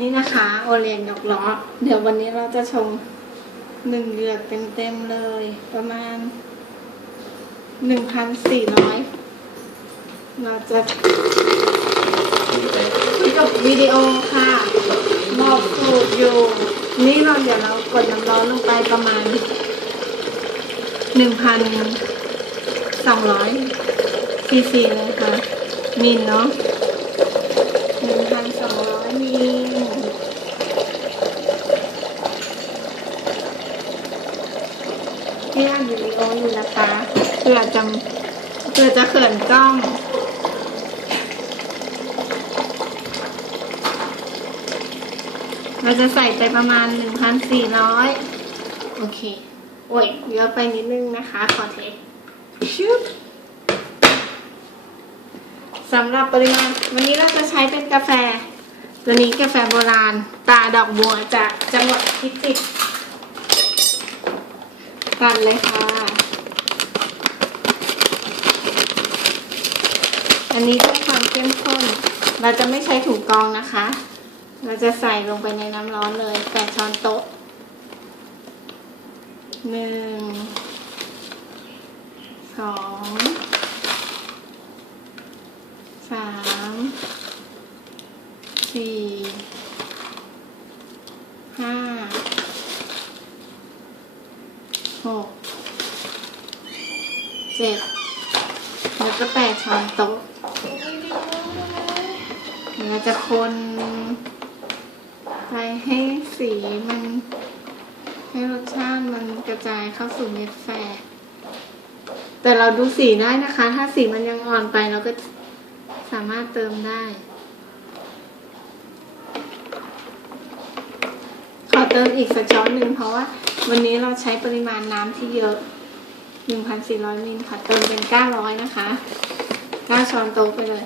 นี่นะคะโอเลียนยกล้อ เดี๋ยววันนี้เราจะชงหนึ่งเหยือกเต็มๆเลย ประมาณหนึ่งพันสี่ร้อยเราจะจบวิดีโอค่ะบอกสูตรอยู่ นี่เราเดี๋ยวเรากดน้ำร้อนลงไปประมาณหนึ่งพันสองร้อยซีซีนะคะมิลเนาะ หนึ่งพันสองร้อยมิล ที่อัดวิดีโออยู่นะคะเพื่อจะเพื่อจะเขินกล้อง เราจะใส่ไปประมาณหนึ่งพันสี่ร้อยโอเค โอ้ยเยอะไปนิดนึงนะคะ ขอเทชุบสำหรับปริมาณวันนี้เราจะใช้เป็นกาแฟ ตัวนี้กาแฟโบราณตาดอกบัวจากจังหวัดพิจิตร กันเลยค่ะ อันนี้เพื่อความเข้มข้น เราจะไม่ใช้ถุงกรองนะคะ เราจะใส่ลงไปในน้ำร้อนเลยแปดช้อนโต๊ะหนึ่งสองสามสี่ห้า หกเจ็ดแล้วก็แปดช้อนโต๊ะเราจะคนไปให้สีมัน ให้รสชาติมันกระจายเข้าสู่เม็ดแฟร์แต่เราดูสีได้นะคะ ถ้าสีมันยังอ่อนไปเราก็สามารถเติมได้ ขอเติมอีกสักช้อนหนึ่งเพราะว่า วันนี้เราใช้ปริมาณน้ำที่เยอะ 1,400มิลค่ะ เติมเป็น 900 นะคะ 9 ช้อนโต๊ะไปเลย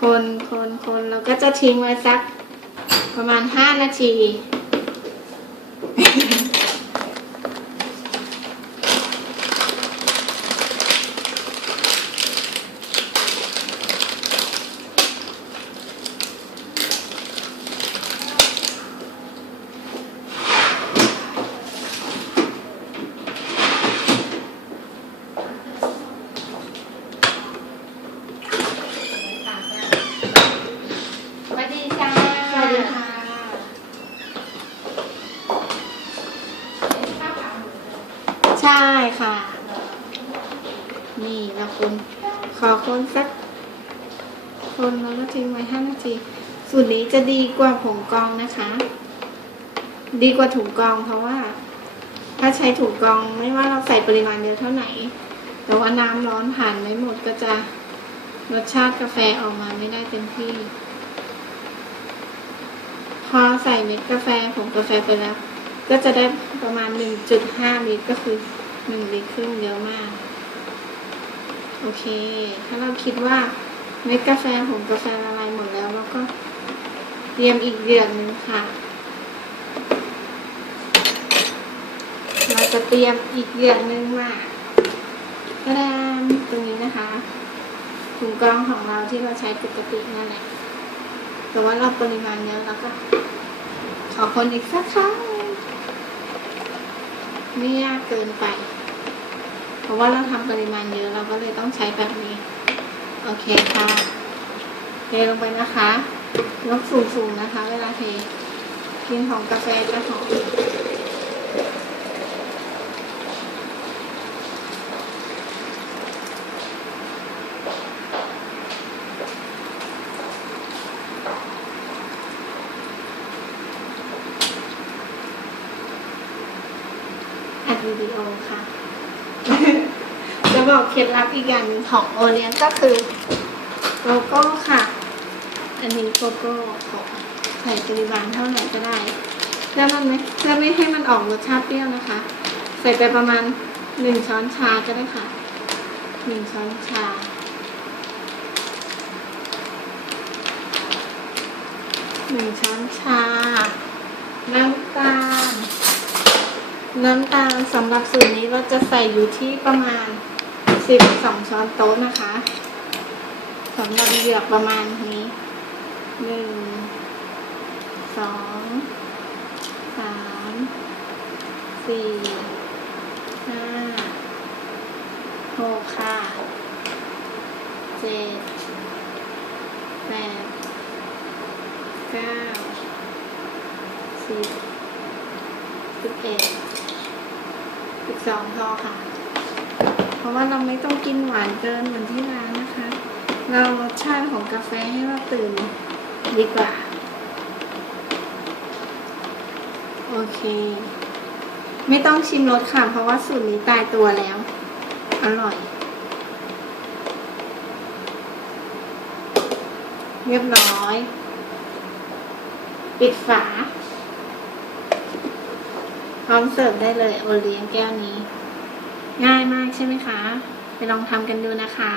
คนคนคนเราก็จะทิ้งไว้สักประมาณ 5 นาที สวัสดีจ้า สวัสดีค่ะ ใช่ค่ะ นี่เราคนขอคนสัก คนแล้วก็ทิ้งไว้ห้านาที สูตรนี้จะดีกว่าผงกองนะคะ ดีกว่าถุงกองเพราะว่า ถ้าใช้ถุงกองไม่ว่าเราใส่ปริมาณเยอะเท่าไหร่ แต่ว่าน้ำร้อนผ่านไม่หมดก็จะรสชาติกาแฟออกมาไม่ได้เต็มที่ พอใส่เม็ดกาแฟผงกาแฟไปแล้ว ก็จะได้ประมาณ 1.5 ลิตรก็คือ 1ลิตรครึ่งเยอะมาก โอเค ถ้าเราคิดว่าเม็ดกาแฟผงกาแฟละลายหมดแล้วเราก็เตรียมอีกเดือนหนึงค่ะ เราจะเตรียมอีกเดือนหนึงมากระดามตรงนี้นะคะถุงกรองของเราที่เราใช้ปกตินั่นแหละ แต่ว่าเราปริมาณเยอะแล้วก็ ขอคนอีกสักครั้งไม่ยากเกินไป ราะว่าเราทำปริมาณเยอะเราก็เลยต้องใช้แบบนี้ โอเคค่ะ เทลงไปนะคะยกสูงๆนะคะ เวลาเทกลินของกาแฟจะหอมอัดวิดีโอค่ะ จะบอกเคล็ดลับอีกอย่างหนึ่งของโอเลี้ยงก็คือโกโก้ค่ะ อันนี้โกโก้ของใส่ปริมาณเท่าไหร่ก็ได้เพื่อมันไม่เพื่อไม่ให้มันออกรสชาติเปรี้ยวนะคะ ใส่ไปประมาณหนึ่งช้อนชาก็ได้ค่ะหนึ่งช้อนชาหนึ่งช้อนชาน้ำ น้ำตาลสำหรับสูตรนี้เราจะใส่อยู่ที่ประมาณ 12 ช้อนโต๊ะนะคะสำหรับเหยือกประมาณนี้หนึ่งสองสามสี่ห้าหกค่ะเจ็ดแปดเก้าสิบสิบเอ็ด สองพอค่ะ เพราะว่าเราไม่ต้องกินหวานเกินเหมือนที่ร้านนะคะ เรารสชาติของกาแฟให้เราตื่นดีกว่า โอเค ไม่ต้องชิมรสค่ะ เพราะว่าสูตรนี้ตายตัวแล้ว อร่อย เรียบร้อย ปิดฝา ร้อมเสิร์ฟได้เลยโอเลี้ยงแก้วนี้ ง่ายมากใช่ไหมคะ ไปลองทำกันดูนะคะ